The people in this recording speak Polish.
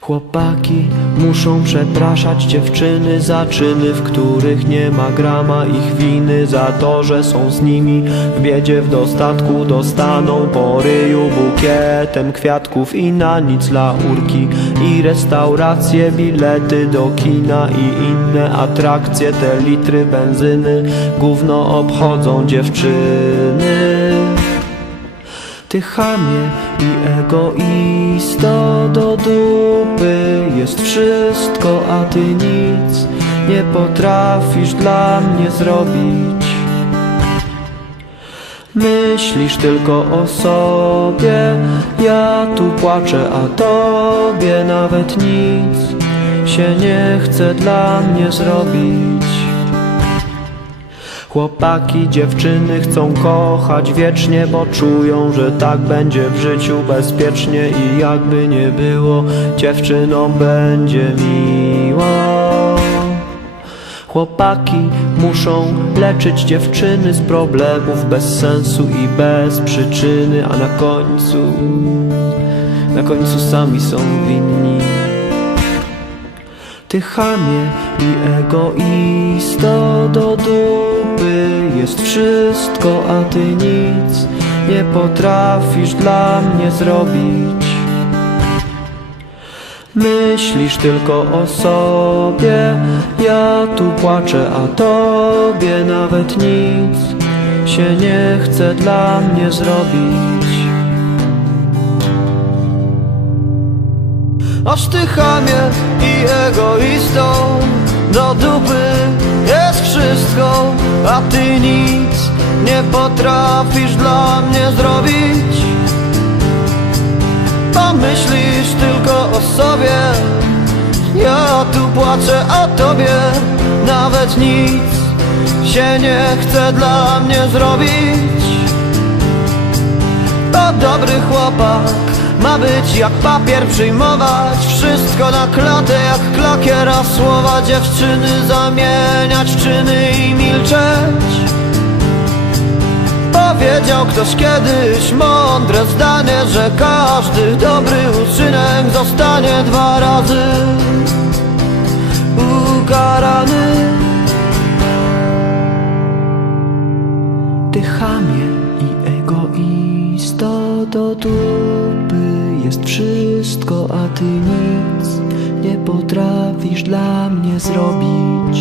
Chłopaki muszą przepraszać dziewczyny za czyny, w których nie ma grama ich winy Za to, że są z nimi. W biedzie, w dostatku dostaną po ryju bukietem kwiatków I na nic laurki i restauracje, bilety do kina I inne atrakcje, te litry benzyny Gówno obchodzą dziewczyny ty chamie i egoisto do dupy Jest wszystko, a ty nic Nie potrafisz dla mnie zrobić. Myślisz tylko o sobie Ja tu płaczę, a tobie nawet nic Się nie chce dla mnie zrobić Chłopaki, dziewczyny chcą kochać wiecznie, bo czują, że tak będzie w życiu bezpiecznie i jakby nie było, dziewczynom będzie miło. Chłopaki muszą leczyć dziewczyny z problemów bez sensu i bez przyczyny, a na końcu, na końcu sami są winni. Ty chamie i egoisto do dupy. Jest wszystko, a ty nic Nie potrafisz dla mnie zrobić. Myślisz tylko o sobie. Ja tu płaczę, a tobie nawet nic Się nie chce dla mnie zrobić Aż ty chamie i egoistą. Do dupy jest wszystko A ty nic nie potrafisz dla mnie zrobić. Pomyślisz tylko o sobie. Ja tu płaczę, a tobie nawet nic Się nie chce dla mnie zrobić. To dobry chłopak Ma być jak papier przyjmować Wszystko na klatę jak klakier A słowa dziewczyny zamieniać w czyny i milczeć. Powiedział ktoś kiedyś mądre zdanie Że każdy dobry uczynek zostanie dwa razy ukarany. Ty chamie i egoisto do dupy Jest wszystko, a ty nic Nie potrafisz dla mnie zrobić